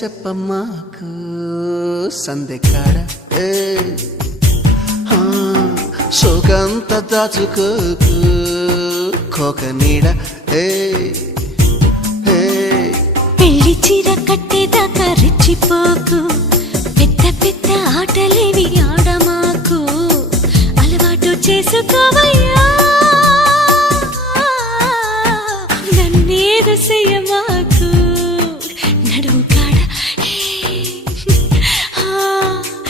చెప్పమ్మాకు సందెకాడ సోకంత దాచుకోకు కోక నీడ పెళ్లి చీర కట్టేదాకా రెచ్చిపోకు పెద్ద పెద్ద